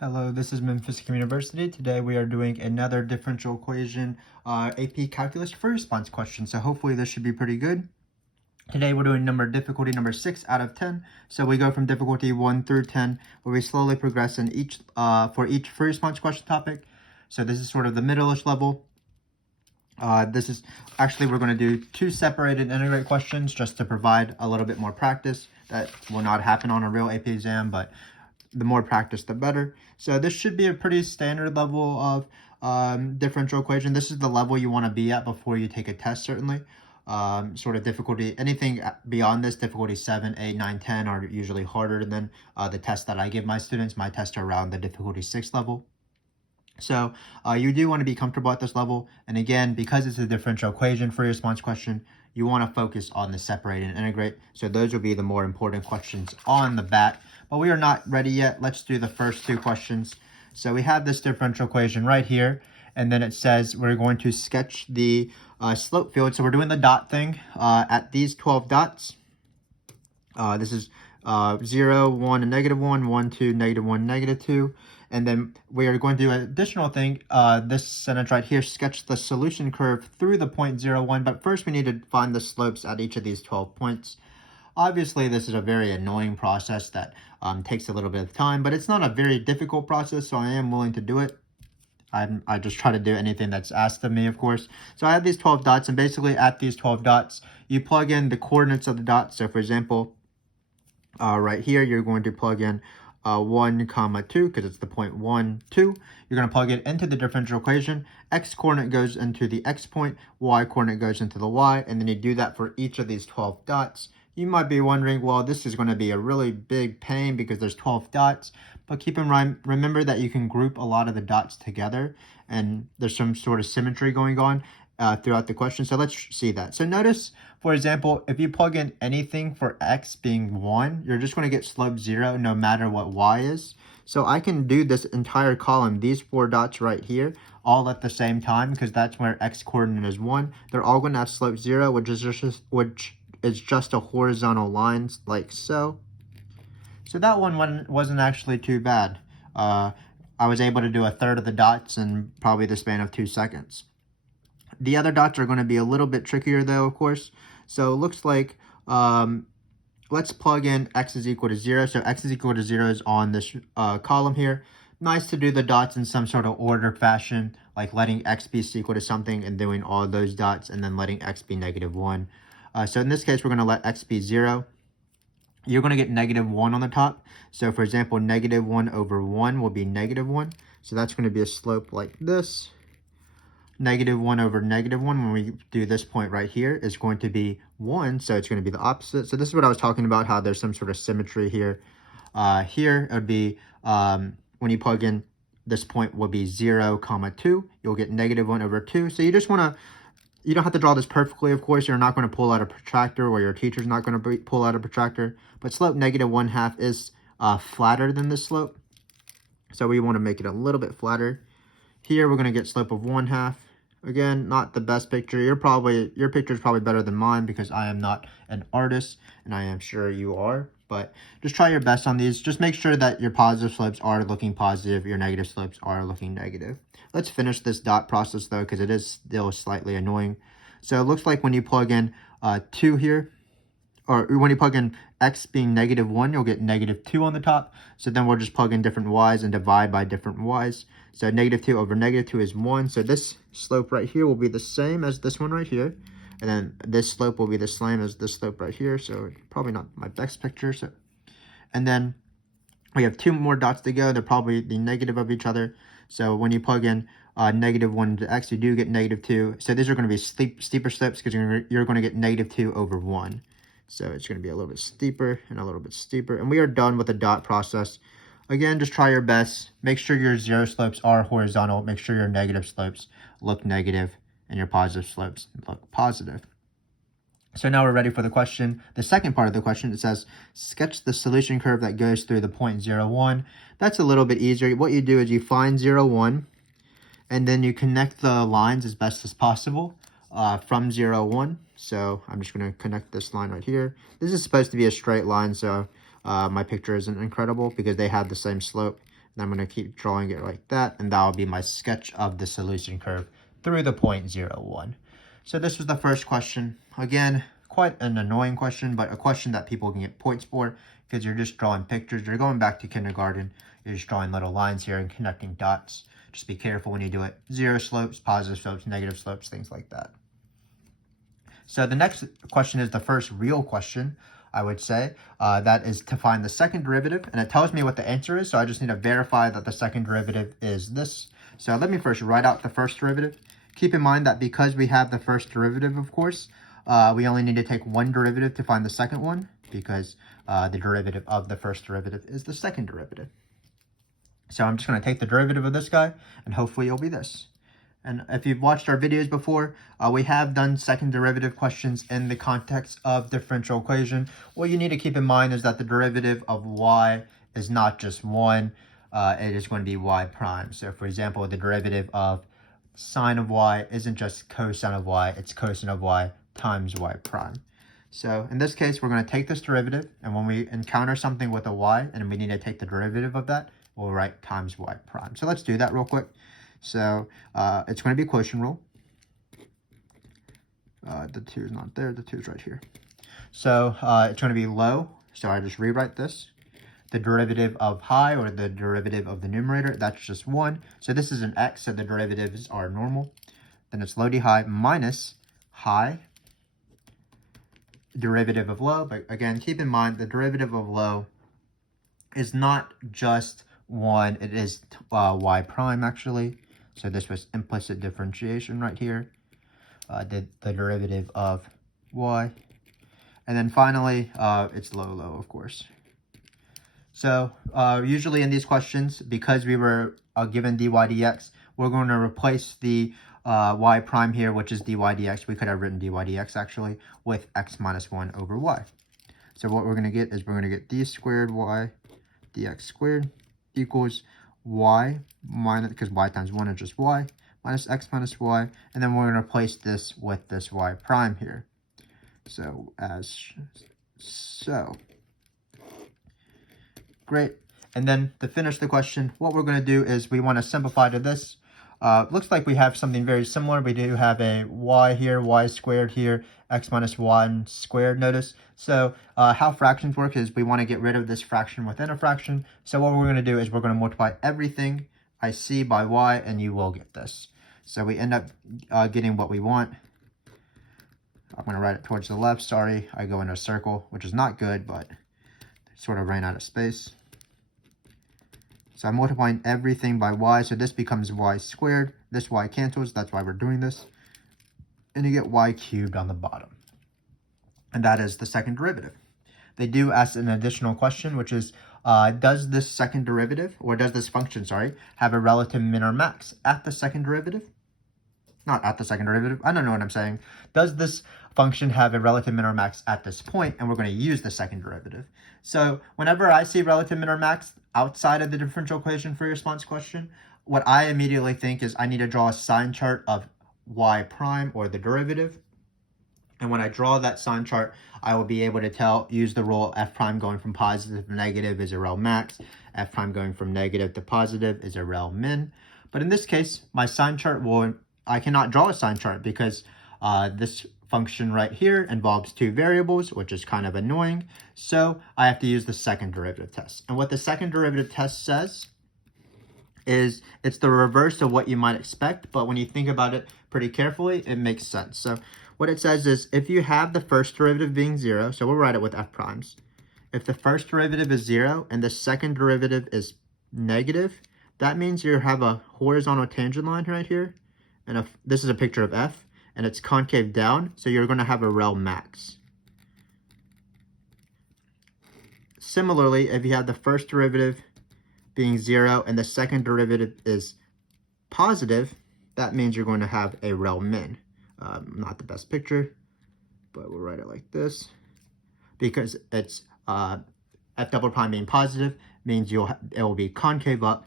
Hello, this is Memphis Communiversity. Today we are doing another differential equation AP calculus free response question. So hopefully this should be pretty good. Today we're doing difficulty number 6 out of 10. So we go from difficulty 1 through 10, where we slowly progress in for each free response question topic. So this is sort of the middle-ish level. This is actually, we're going to do two separated integrate questions just to provide a little bit more practice. That will not happen on a real AP exam, but the more practice, the better. So this should be a pretty standard level of differential equation. This is the level you want to be at before you take a test, certainly. Sort of difficulty, anything beyond this, difficulty 7, 8, 9, 10 are usually harder than the tests that I give my students. My tests are around the difficulty 6 level. So you do want to be comfortable at this level. And again, because it's a differential equation free response question, you want to focus on the separate and integrate. So those will be the more important questions on the bat. But we are not ready yet. Let's do the first two questions. So we have this differential equation right here. And then it says we're going to sketch the slope field. So we're doing the dot thing at these 12 dots. This is 0, 1, and -1, 1, 2, -1, -2. And then we are going to do an additional thing, this sentence right here, sketch the solution curve through the point 0, 1. But first we need to find the slopes at each of these 12 points. Obviously, this is a very annoying process that takes a little bit of time, but it's not a very difficult process, so I am willing to do it. I just try to do anything that's asked of me, of course. So I have these 12 dots, and basically at these 12 dots, you plug in the coordinates of the dots. So for example, right here, you're going to plug in 1, 2, because it's the point 1, 2. You're going to plug it into the differential equation. X coordinate goes into the X point, Y coordinate goes into the Y, and then you do that for each of these 12 dots. You might be wondering, well, this is going to be a really big pain because there's 12 dots, but keep in mind, remember that you can group a lot of the dots together, and there's some sort of symmetry going on throughout the question. So let's see that. So notice, for example, if you plug in anything for X being 1, you're just going to get slope 0 no matter what Y is. So I can do this entire column, these 4 dots right here, all at the same time, because that's where X coordinate is 1. They're all going to have slope 0, which is just a horizontal line like so. So that one wasn't actually too bad. I was able to do a third of the dots in probably the span of 2 seconds. The other dots are going to be a little bit trickier though, of course. So it looks like, let's plug in X is equal to 0. So X is equal to 0 is on this column here. Nice to do the dots in some sort of order fashion, like letting X be equal to something and doing all those dots and then letting X be -1. So in this case, we're going to let X be 0. You're going to get -1 on the top. So for example, -1 over 1 will be -1. So that's going to be a slope like this. -1 over -1, when we do this point right here, is going to be 1, so it's going to be the opposite. So this is what I was talking about, how there's some sort of symmetry here. Here, it would be, when you plug in, this point will be 0, 2. You'll get -1 over 2. So you just want to, you don't have to draw this perfectly, of course. You're not going to pull out a protractor, or your teacher's not going to pull out a protractor. But slope -1/2 is flatter than this slope. So we want to make it a little bit flatter. Here, we're going to get slope of 1/2. Again, not the best picture. Your picture is probably better than mine because I am not an artist, and I am sure you are. But just try your best on these. Just make sure that your positive slopes are looking positive, your negative slopes are looking negative. Let's finish this dot process though, because it is still slightly annoying. So it looks like when you plug in 2 here, or when you plug in X being -1, you'll get -2 on the top. So then we'll just plug in different Y's and divide by different Y's. So -2 over -2 is 1. So this slope right here will be the same as this one right here. And then this slope will be the same as this slope right here. So probably not my best picture. So, and then we have 2 more dots to go. They're probably the negative of each other. So when you plug in -1 to X, you do get -2. So these are going to be steeper slopes because you're going to get -2 over 1. So it's going to be a little bit steeper and a little bit steeper. And we are done with the dot process. Again, just try your best. Make sure your 0 slopes are horizontal. Make sure your negative slopes look negative and your positive slopes look positive. So now we're ready for the question. The second part of the question, it says, sketch the solution curve that goes through the point 0, 1. That's a little bit easier. What you do is you find 0, 1, and then you connect the lines as best as possible. From 0, 1. So I'm just going to connect this line right here. This is supposed to be a straight line, so my picture isn't incredible because they have the same slope. And I'm going to keep drawing it like that, and that will be my sketch of the solution curve through the point 0, 1. So this was the first question. Again, quite an annoying question, but a question that people can get points for because you're just drawing pictures. You're going back to kindergarten. You're just drawing little lines here and connecting dots. Just be careful when you do it. Zero slopes, positive slopes, negative slopes, things like that. So the next question is the first real question, I would say. That is to find the second derivative, and it tells me what the answer is, so I just need to verify that the second derivative is this. So let me first write out the first derivative. Keep in mind that because we have the first derivative, of course, we only need to take one derivative to find the second one, because the derivative of the first derivative is the second derivative. So I'm just going to take the derivative of this guy, and hopefully it'll be this. And if you've watched our videos before, we have done second derivative questions in the context of differential equation. What you need to keep in mind is that the derivative of y is not just 1, it is going to be y prime. So for example, the derivative of sine of y isn't just cosine of y, it's cosine of y times y prime. So in this case, we're going to take this derivative, and when we encounter something with a y and we need to take the derivative of that, we'll write times y prime. So let's do that real quick. So it's going to be quotient rule. The 2 is not there, the 2 is right here. So it's going to be low, so I just rewrite this. The derivative of high, or the derivative of the numerator, that's just 1. So this is an x, so the derivatives are normal. Then it's low d high minus high, derivative of low. But again, keep in mind the derivative of low is not just 1, it is y prime actually. So this was implicit differentiation right here. The derivative of y. And then finally, it's low, of course. So usually in these questions, because we were given dy dx, we're going to replace the y prime here, which is dy dx. We could have written dy dx actually with x minus 1 over y. So what we're going to get is we're going to get d squared y dx squared equals y minus, because y times 1 is just y, minus x minus y, and then we're going to replace this with this y prime here. So as so. Great. And then to finish the question, what we're going to do is we want to simplify to this. Looks like we have something very similar. We do have a y here, y squared here, x minus 1 squared, notice. So how fractions work is we want to get rid of this fraction within a fraction. So what we're going to do is we're going to multiply everything I see by y, and you will get this. So we end up getting what we want. I'm going to write it towards the left. Sorry, I go in a circle, which is not good, but sort of ran out of space. So I'm multiplying everything by y, so this becomes y squared. This y cancels, that's why we're doing this. And you get y cubed on the bottom. And that is the second derivative. They do ask an additional question, which is, does this second derivative, or does this function, sorry, have a relative min or max at the second derivative? Not at the second derivative, I don't know what I'm saying. Does this function have a relative min or max at this point? And we're going to use the second derivative. So whenever I see relative min or max outside of the differential equation for your response question, what I immediately think is I need to draw a sign chart of y prime, or the derivative. And when I draw that sign chart, I will be able to use the rule f prime going from positive to negative is a rel max, f prime going from negative to positive is a rel min. But in this case, my sign chart I cannot draw a sign chart because this function right here involves two variables, which is kind of annoying. So I have to use the second derivative test. And what the second derivative test says is it's the reverse of what you might expect, but when you think about it pretty carefully, it makes sense. So what it says is if you have the first derivative being 0, so we'll write it with f primes. If the first derivative is 0 and the second derivative is negative, that means you have a horizontal tangent line right here. And if this is a picture of f, and it's concave down, so you're going to have a rel max. Similarly, if you have the first derivative being 0 and the second derivative is positive, that means you're going to have a rel min. Not the best picture, but we'll write it like this. Because it's f double prime being positive means it will be concave up.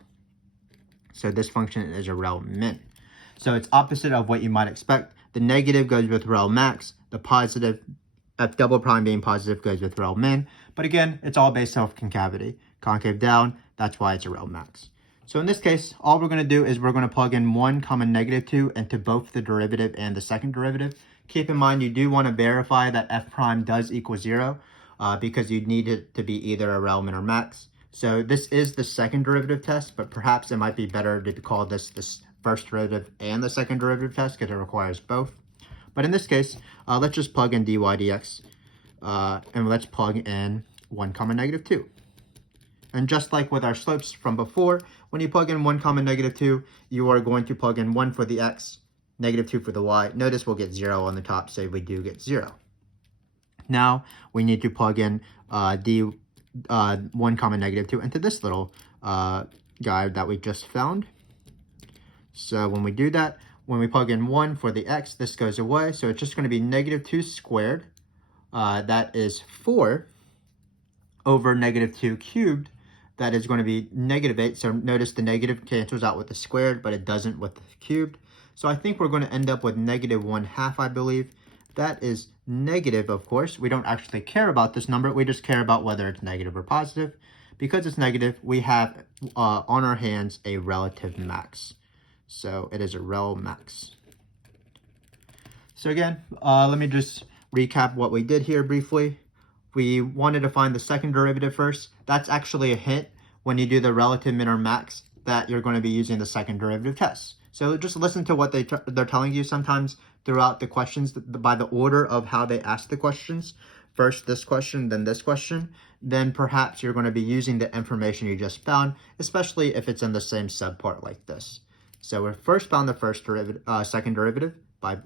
So this function is a rel min. So it's opposite of what you might expect. The negative goes with rel max. The positive, f double prime being positive, goes with rel min. But again, it's all based off concavity. Concave down, that's why it's a rel max. So in this case, all we're going to do is we're going to plug in 1 comma negative 2 into both the derivative and the second derivative. Keep in mind you do want to verify that f prime does equal 0 because you need it to be either a element or max. So this is the second derivative test, but perhaps it might be better to call this first derivative and the second derivative test because it requires both. But in this case, let's just plug in dy dx, and let's plug in 1 comma negative 2. And just like with our slopes from before, when you plug in 1 comma negative 2, you are going to plug in 1 for the x, negative 2 for the y. Notice we'll get 0 on the top, so we do get 0. Now we need to plug in 1 comma negative 2 into this little guy that we just found. So when we do that, when we plug in 1 for the x, this goes away. So it's just going to be negative 2 squared. That is 4 over negative 2 cubed. That is going to be negative 8. So notice the negative cancels out with the squared, but it doesn't with the cubed. So I think we're going to end up with negative 1/2, I believe. That is negative, of course. We don't actually care about this number. We just care about whether it's negative or positive. Because it's negative, we have on our hands a relative max. So it is a rel max. So again, let me just recap what we did here briefly. We wanted to find the second derivative first. That's actually a hint when you do the relative min or max that you're going to be using the second derivative test. So just listen to what they're telling you sometimes throughout the questions by the order of how they ask the questions. First this question, then this question. Then perhaps you're going to be using the information you just found, especially if it's in the same subpart like this. So we first found the second derivative by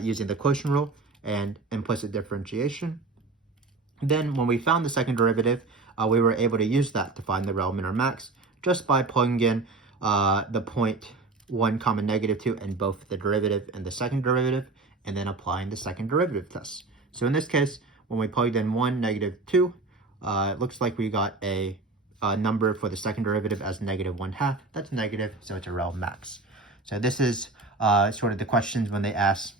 using the quotient rule and implicit differentiation. Then when we found the second derivative, we were able to use that to find the rel min or max just by plugging in the point 1 comma negative 2 in both the derivative and the second derivative, and then applying the second derivative test. So in this case, when we plugged in 1, negative 2, it looks like we got a number for the second derivative as negative 1/2. That's negative, so it's a rel max. So this is sort of the questions when they ask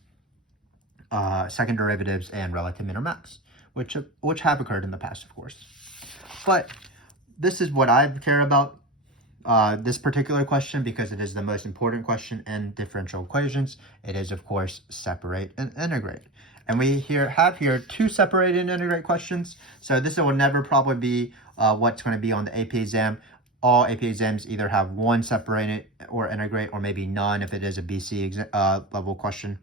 second derivatives and relative min or max, which have occurred in the past, of course. But this is what I care about, this particular question, because it is the most important question in differential equations. It is, of course, separate and integrate. And we have here 2 separate and integrate questions. So this will never probably be what's going to be on the AP exam. All AP exams either have 1 separate or integrate, or maybe none if it is a BC level question.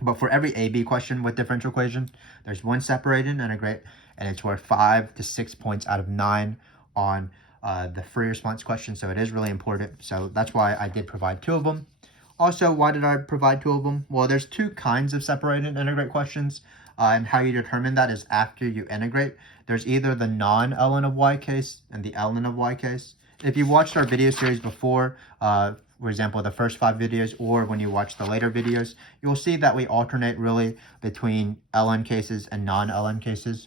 But for every AB question with differential equation, there's 1 separate and integrate, and it's worth 5 to 6 points out of 9 on the free response question. So it is really important. So that's why I did provide 2 of them. Also, why did I provide 2 of them? Well, there's 2 kinds of separate and integrate questions, and how you determine that is after you integrate. There's either the non-ln of y case and the ln of y case. If you watched our video series before, for example, the first 5 videos, or when you watch the later videos, you'll see that we alternate really between ln cases and non-ln cases.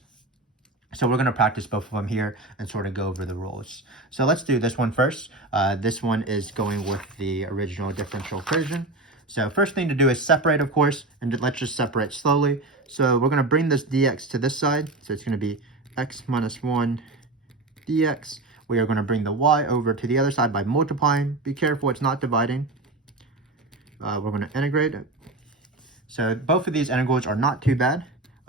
So we're going to practice both of them here and sort of go over the rules. So let's do this one first. This one is going with the original differential equation. So first thing to do is separate, of course, and let's just separate slowly. So we're going to bring this dx to this side. So it's going to be x minus 1 dx. We are going to bring the y over to the other side by multiplying. Be careful, it's not dividing. We're going to integrate it. So both of these integrals are not too bad.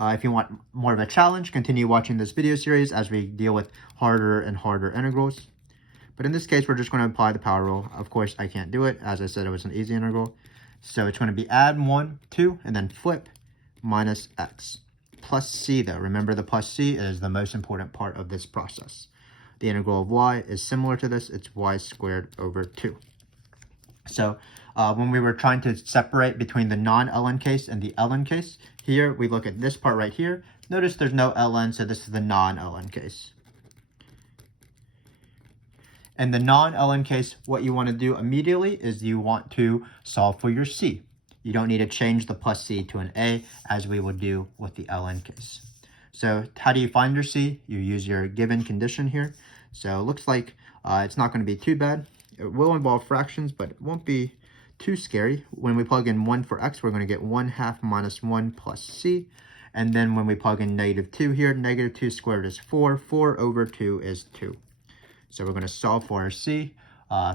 If you want more of a challenge, continue watching this video series as we deal with harder and harder integrals. But in this case, we're just going to apply the power rule. Of course, I can't do it. As I said, it was an easy integral. So it's going to be add 1, 2, and then flip minus x. Plus c, though. Remember, the plus c is the most important part of this process. The integral of y is similar to this. It's y squared over 2. So when we were trying to separate between the non-ln case and the ln case, here we look at this part right here. Notice there's no ln, so this is the non-ln case. In the non-ln case, what you want to do immediately is you want to solve for your c. You don't need to change the plus c to an a, as we would do with the ln case. So how do you find your c? You use your given condition here. So it looks like it's not going to be too bad. It will involve fractions, but it won't be too scary. When we plug in 1 for x, we're going to get 1/2 minus 1 plus c. And then when we plug in negative 2 here, negative 2 squared is 4. 4 over 2 is 2. So we're going to solve for our c.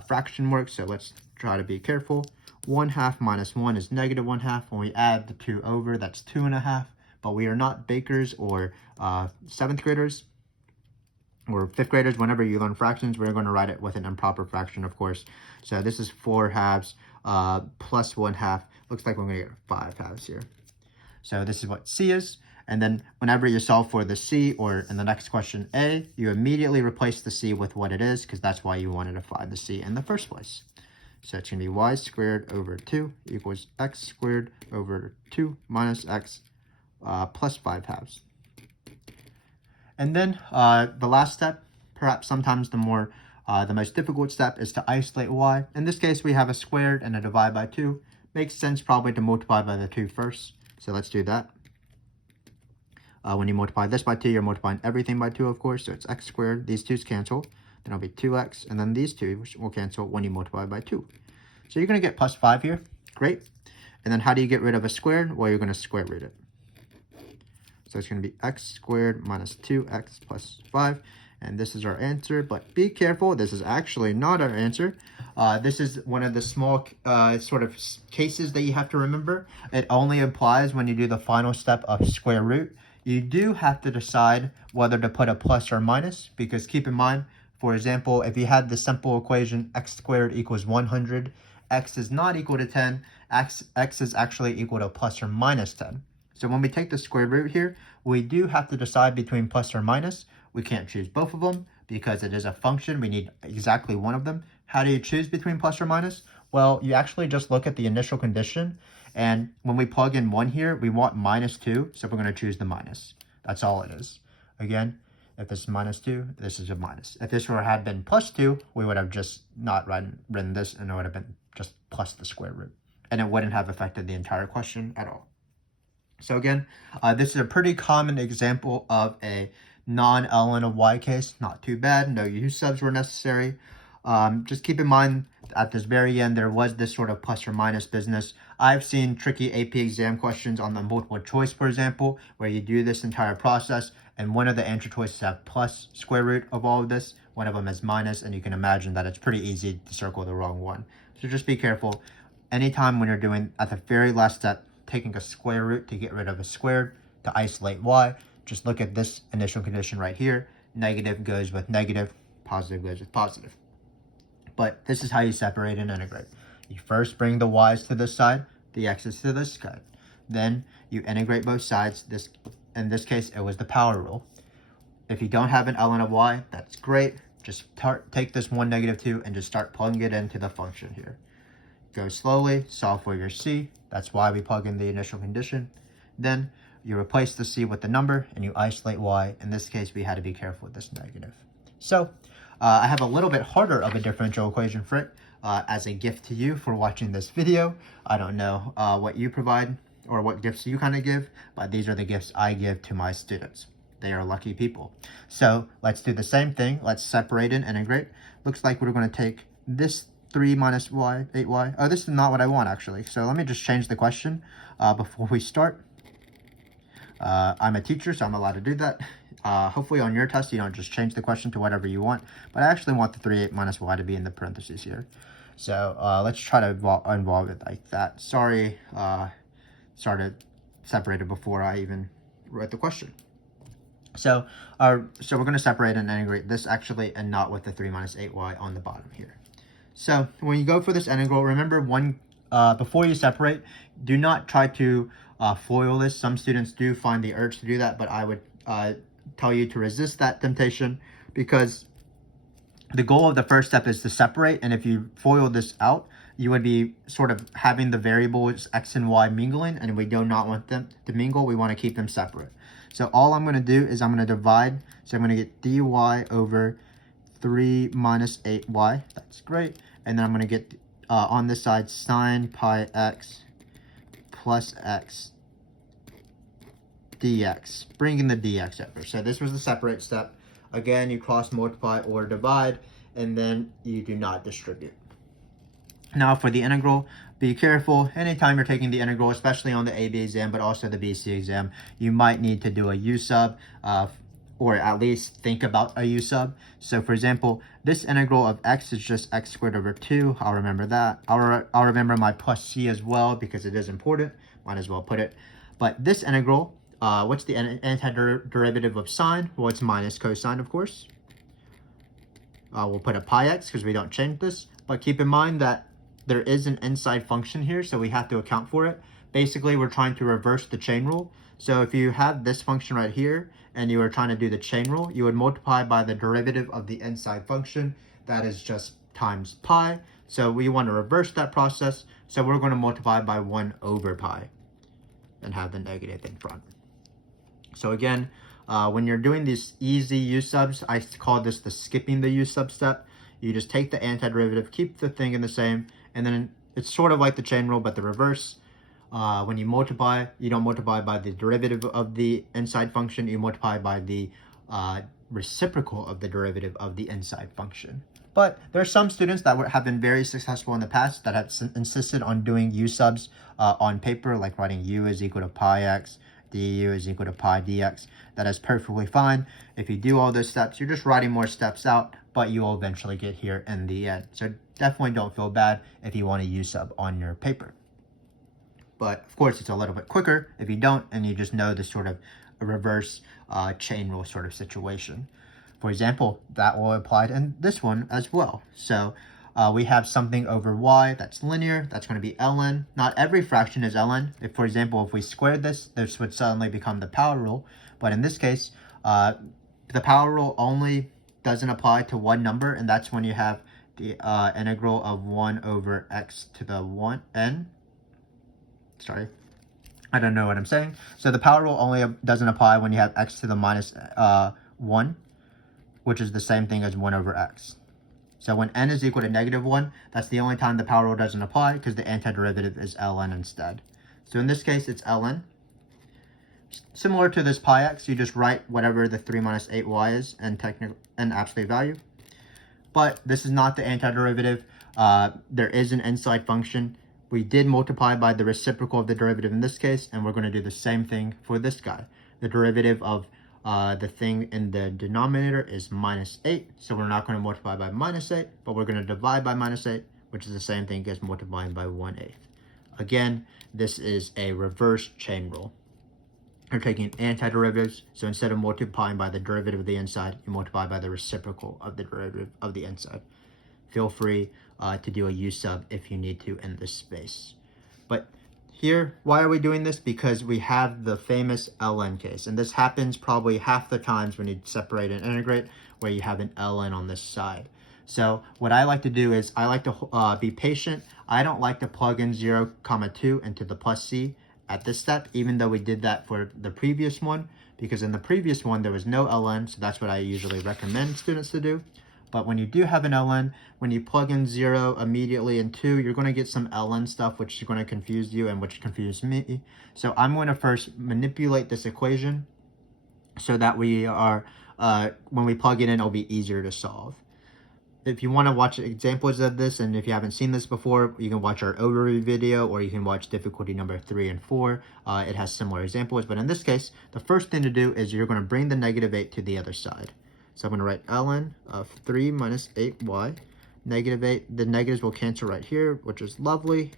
fraction work, so let's try to be careful. 1/2 minus 1 is negative 1/2. When we add the 2 over, that's 2.5. But we are not bakers or 7th graders or 5th graders. Whenever you learn fractions, we're going to write it with an improper fraction, of course. So this is 4/2 plus 1/2. Looks like we're going to get 5/2 here. So this is what C is. And then whenever you solve for the C, or in the next question A, you immediately replace the C with what it is, because that's why you wanted to find the C in the first place. So it's going to be y squared over 2 equals x squared over 2 minus x plus 5/2. And then the last step, perhaps sometimes the most difficult step, is to isolate y. In this case, we have a squared and a divide by 2. Makes sense probably to multiply by the 2 first. So let's do that. When you multiply this by 2, you're multiplying everything by 2, of course. So it's x squared. These 2's cancel. Then it'll be 2x. And then these 2 will cancel when you multiply by 2. So you're going to get plus 5 here. Great. And then how do you get rid of a squared? Well, you're going to square root it. So it's going to be x squared minus 2x plus 5. And this is our answer. But be careful. This is actually not our answer. This is one of the small sort of cases that you have to remember. It only applies when you do the final step of square root. You do have to decide whether to put a plus or minus, because keep in mind, for example, if you had the simple equation x squared equals 100, x is not equal to 10, x is actually equal to plus or minus 10. So when we take the square root here, we do have to decide between plus or minus. We can't choose both of them because it is a function. We need exactly one of them. How do you choose between plus or minus? Well, you actually just look at the initial condition. And when we plug in 1 here, we want minus 2. So we're going to choose the minus. That's all it is. Again, if this is minus 2, this is a minus. If this had been plus 2, we would have just not written this, and it would have been just plus the square root. And it wouldn't have affected the entire question at all. So again, this is a pretty common example of a non-ln of y case. Not too bad. No u subs were necessary. Just keep in mind, at this very end, there was this sort of plus or minus business. I've seen tricky AP exam questions on the multiple choice, for example, where you do this entire process, and one of the answer choices have plus square root of all of this. One of them is minus, and you can imagine that it's pretty easy to circle the wrong one. So just be careful. Anytime when you're doing, at the very last step, taking a square root to get rid of a squared, to isolate y, just look at this initial condition right here. Negative goes with negative, positive goes with positive. But this is how you separate and integrate. You first bring the y's to this side, the x's to this side. Then you integrate both sides. In this case, it was the power rule. If you don't have an ln of y, that's great. Just take this 1, negative 2, and just start plugging it into the function here. Go slowly, solve for your c. That's why we plug in the initial condition. Then you replace the c with the number, and you isolate y. In this case, we had to be careful with this negative. So I have a little bit harder of a differential equation for it as a gift to you for watching this video. I don't know what you provide or what gifts you kind of give, but these are the gifts I give to my students. They are lucky people. So let's do the same thing. Let's separate and integrate. Looks like we're going to take this 3 minus y, 8y. Oh, this is not what I want, actually. So let me just change the question before we start. I'm a teacher, so I'm allowed to do that. Hopefully on your test, you don't just change the question to whatever you want. But I actually want the 3/8 minus y to be in the parentheses here. So let's try to involve it like that. Sorry, started separated before I even wrote the question. So we're going to separate and integrate this actually, and not with the 3 minus 8y on the bottom here. So when you go for this integral, remember before you separate, do not try to FOIL this. Some students do find the urge to do that, but I would tell you to resist that temptation, because the goal of the first step is to separate. And if you FOIL this out, you would be sort of having the variables x and y mingling, and we do not want them to mingle. We want to keep them separate. So all I'm going to do is I'm going to divide. So I'm going to get dy over 3 minus 8y. That's great. And then I'm going to get on this side sine pi x plus x dx, bringing the dx over. So this was the separate step. Again, you cross multiply or divide, and then you do not distribute. Now for the integral, be careful. Anytime you're taking the integral, especially on the AB exam, but also the BC exam, you might need to do a U sub. or at least think about a u sub. So for example, this integral of x is just x squared over 2. I'll remember that. I'll remember my plus c as well because it is important. Might as well put it. But this integral, what's the antiderivative of sine? Well, it's minus cosine, of course. We'll put a pi x because we don't change this. But keep in mind that there is an inside function here, so we have to account for it. Basically, we're trying to reverse the chain rule. So if you have this function right here and you were trying to do the chain rule, you would multiply by the derivative of the inside function. That is just times pi. So we want to reverse that process. So we're going to multiply by 1 over pi and have the negative in front. So again, when you're doing these easy u subs, I call this the skipping the u sub step. You just take the antiderivative, keep the thing in the same, and then it's sort of like the chain rule, but the reverse. When you multiply, you don't multiply by the derivative of the inside function, you multiply by the reciprocal of the derivative of the inside function. But there are some students that have been very successful in the past that have insisted on doing u subs on paper, like writing u is equal to pi x, du is equal to pi dx. That is perfectly fine. If you do all those steps, you're just writing more steps out, but you will eventually get here in the end. So definitely don't feel bad if you want to u sub on your paper. But of course, it's a little bit quicker if you don't, and you just know this sort of reverse chain rule sort of situation. For example, that will apply in this one as well. So we have something over y that's linear. That's going to be ln. Not every fraction is ln. If, for example, if we squared this would suddenly become the power rule. But in this case, the power rule only doesn't apply to one number, and that's when you have the integral of 1 over x to the 1n. Sorry, I don't know what I'm saying. So the power rule only doesn't apply when you have x to the minus 1, which is the same thing as 1 over x. So when n is equal to -1, that's the only time the power rule doesn't apply because the antiderivative is ln instead. So in this case, it's ln. Similar to this pi x, you just write whatever the 3 minus 8y is in absolute value. But this is not the antiderivative. There is an inside function. We did multiply by the reciprocal of the derivative in this case, and we're going to do the same thing for this guy. The derivative of the thing in the denominator is minus 8, so we're not going to multiply by minus 8, but we're going to divide by minus 8, which is the same thing as multiplying by 1/8. Again, this is a reverse chain rule. You're taking antiderivatives, so instead of multiplying by the derivative of the inside, you multiply by the reciprocal of the derivative of the inside. Feel free to do a u sub if you need to in this space. But here, why are we doing this? Because we have the famous ln case, and this happens probably half the times when you separate and integrate, where you have an ln on this side. So what I like to do is I like to be patient. I don't like to plug in 0, 2 into the plus c at this step, even though we did that for the previous one, because in the previous one there was no ln, so that's what I usually recommend students to do. But when you do have an ln, when you plug in 0 immediately and 2, you're going to get some ln stuff, which is going to confuse you and which confused me. So I'm going to first manipulate this equation so that we are, when we plug it in, it'll be easier to solve. If you want to watch examples of this, and if you haven't seen this before, you can watch our overview video, or you can watch difficulty number 3 and 4. It has similar examples, but in this case, the first thing to do is you're going to bring the -8 to the other side. So I'm going to write ln of 3 minus 8y, -8. The negatives will cancel right here, which is lovely.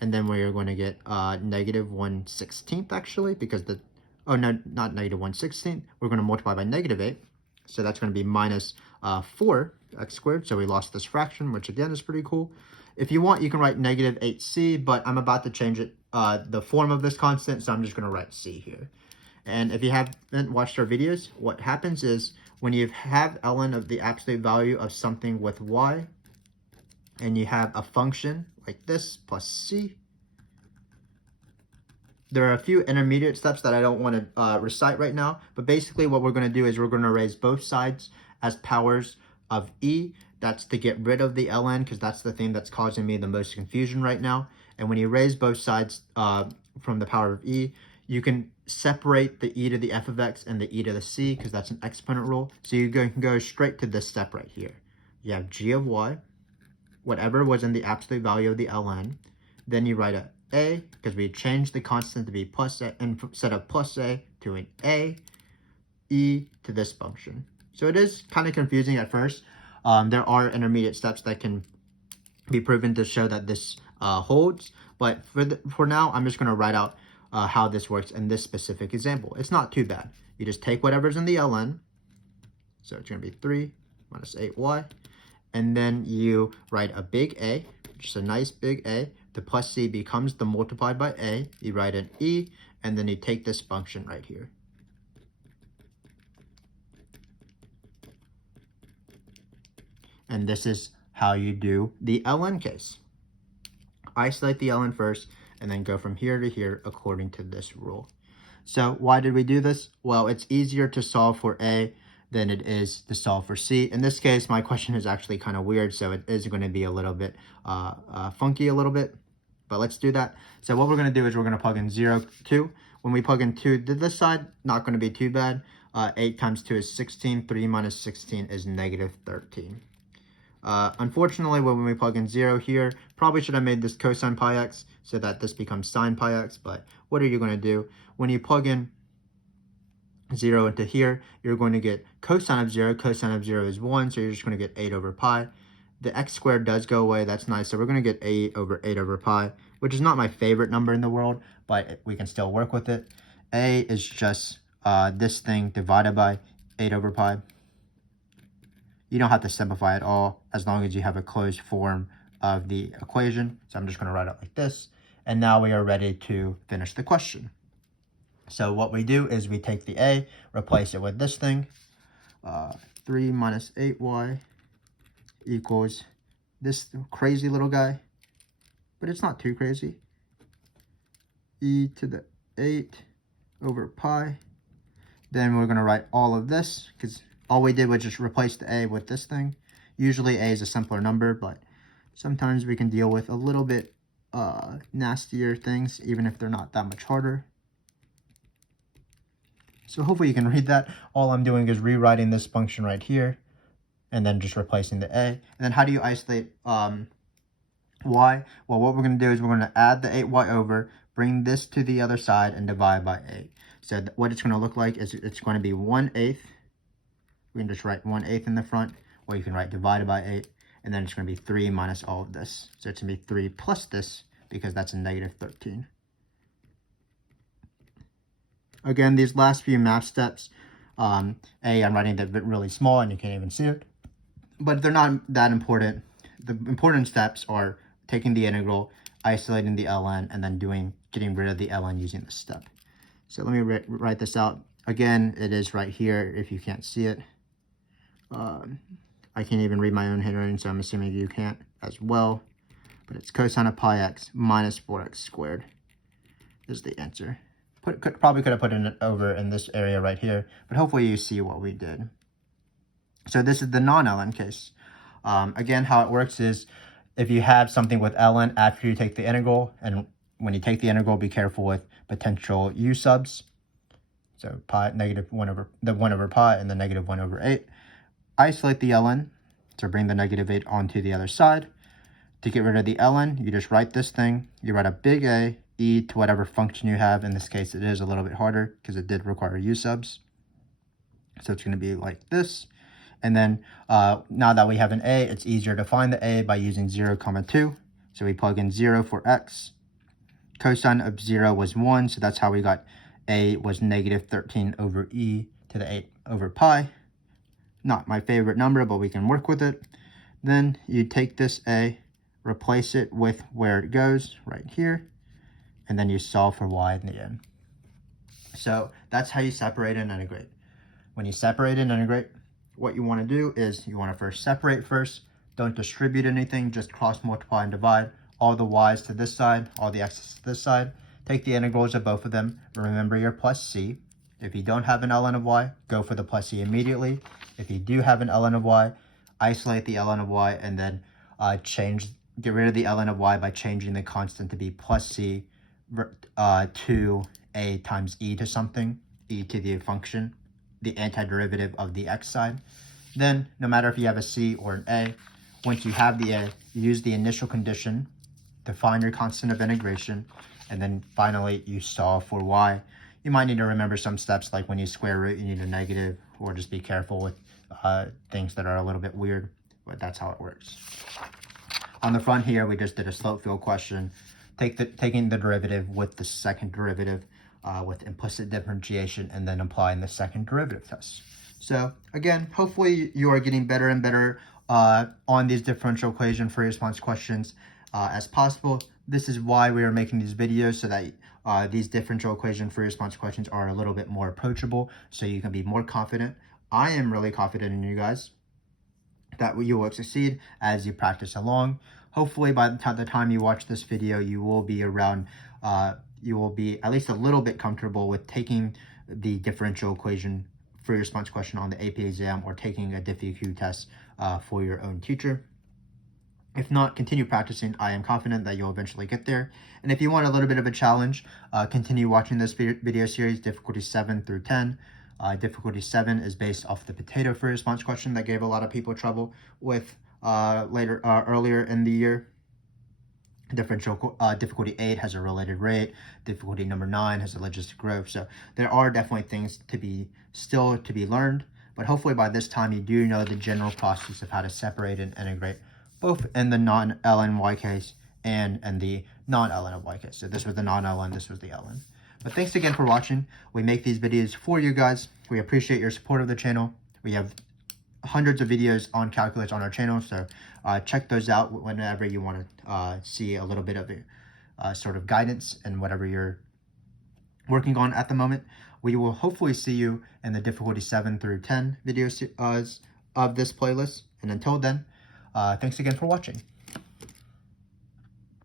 And then we're going to get -1/16 actually, because the, oh no, not -1/16. We're going to multiply by -8. So that's going to be minus 4x squared. So we lost this fraction, which again is pretty cool. If you want, you can write -8c, but I'm about to change it, the form of this constant, so I'm just going to write c here. And if you haven't watched our videos, what happens is when you have ln of the absolute value of something with y, and you have a function like this plus c, there are a few intermediate steps that I don't want to recite right now, but basically what we're going to do is we're going to raise both sides as powers of e. That's to get rid of the ln, because that's the thing that's causing me the most confusion right now. And when you raise both sides from the power of e, you can separate the e to the f of x and the e to the c, because that's an exponent rule. So you can go straight to this step right here. You have g of y, whatever was in the absolute value of the ln. Then you write a a, because we changed the constant to be plus a, instead of plus a to an a, e to this function. So it is kind of confusing at first. There are intermediate steps that can be proven to show that this holds, but for now, I'm just going to write out how this works in this specific example. It's not too bad. You just take whatever's in the ln, so it's going to be 3 minus 8y, and then you write a big A, just a nice big A. The plus c becomes the multiplied by a. You write an e, and then you take this function right here. And this is how you do the ln case. Isolate the ln first, and then go from here to here according to this rule. So why did we do this? Well, it's easier to solve for a than it is to solve for c. In this case, my question is actually kind of weird, so it is going to be a little bit funky a little bit. But let's do that. So what we're going to do is we're going to plug in 0, 2. When we plug in 2 to this side, not going to be too bad. 8 times 2 is 16. 3 minus 16 is negative 13. Unfortunately, when we plug in 0 here, probably should have made this cosine pi x so that this becomes sine pi x, but what are you going to do? When you plug in 0 into here, you're going to get cosine of 0. Cosine of 0 is 1, so you're just going to get 8 over pi. The x squared does go away. That's nice. So we're going to get 8 over pi, which is not my favorite number in the world, but we can still work with it. A is just this thing divided by 8 over pi. You don't have to simplify at all as long as you have a closed form of the equation. So I'm just going to write it like this. And now we are ready to finish the question. So what we do is we take the a, replace it with this thing. 3 minus 8y equals this crazy little guy. But it's not too crazy. E to the 8 over pi. Then we're going to write all of this because all we did was just replace the a with this thing. Usually a is a simpler number, but sometimes we can deal with a little bit nastier things, even if they're not that much harder. So hopefully you can read that. All I'm doing is rewriting this function right here, and then just replacing the a. And then how do you isolate y? Well, what we're going to do is we're going to add the 8y over, bring this to the other side, and divide by 8. So what it's going to look like is it's going to be 1/8. We can just write 1/8 in the front, or you can write divided by 8, and then it's going to be 3 minus all of this. So it's going to be 3 plus this, because that's a negative 13. Again, these last few math steps, I'm writing that really small, and you can't even see it. But they're not that important. The important steps are taking the integral, isolating the ln, and then getting rid of the ln using this step. So let me write this out. Again, it is right here if you can't see it. I can't even read my own handwriting, so I'm assuming you can't as well. But it's cosine of pi x minus 4x squared is the answer. Probably could have put it over in this area right here, but hopefully you see what we did. So this is the non-ln case. Again, how it works is if you have something with ln after you take the integral, and when you take the integral, be careful with potential u subs. So pi negative 1 over pi and the negative 1 over 8. Isolate the ln, so bring the negative 8 onto the other side. To get rid of the ln, you just write this thing. You write a big A, e to whatever function you have. In this case, it is a little bit harder because it did require u subs. So it's going to be like this. And then now that we have an a, it's easier to find the a by using 0, 2. So we plug in 0 for x. Cosine of 0 was 1, so that's how we got a was negative 13 over e to the 8 over pi. Not my favorite number, but we can work with it. Then you take this a, replace it with where it goes, right here, and then you solve for y in the end. So that's how you separate and integrate. When you separate and integrate, what you want to do is you want to first separate first. Don't distribute anything, just cross multiply and divide. All the y's to this side, all the x's to this side. Take the integrals of both of them. Remember your plus c. If you don't have an ln of y, go for the plus c immediately. If you do have an ln of y, isolate the ln of y, and then get rid of the ln of y by changing the constant to be plus c to a times e to something, e to the function, the antiderivative of the x side. Then, no matter if you have a c or an a, once you have the a, you use the initial condition define your constant of integration, and then finally you solve for y. You might need to remember some steps, like when you square root, you need a negative, or just be careful with things that are a little bit weird, but that's how it works. On the front here, we just did a slope field question, taking the derivative with the second derivative with implicit differentiation, and then applying the second derivative test. So again, hopefully you are getting better and better on these differential equation free response questions as possible. This is why we are making these videos, so that these differential equation free response questions are a little bit more approachable, so you can be more confident. I am really confident in you guys that you will succeed as you practice along. Hopefully by the time you watch this video, you will be around, you will be at least a little bit comfortable with taking the differential equation free response question on the AP exam, or taking a DiffEQ test for your own teacher. If not, continue practicing. I am confident that you'll eventually get there. And if you want a little bit of a challenge, continue watching this video series, difficulty 7 through 10. Difficulty 7 is based off the potato free response question that gave a lot of people trouble with earlier in the year. Difficulty 8 has a related rate. Difficulty number 9 has a logistic growth. So there are definitely things still to be learned, but hopefully by this time you do know the general process of how to separate and integrate, both in the non-ln y case and in the non-ln of y case. So this was the non-ln, this was the ln. But thanks again for watching. We make these videos for you guys. We appreciate your support of the channel. We have hundreds of videos on calculus on our channel, so check those out whenever you want to see a little bit of sort of guidance and whatever you're working on at the moment. We will hopefully see you in the difficulty 7 through 10 videos of this playlist. And until then, thanks again for watching.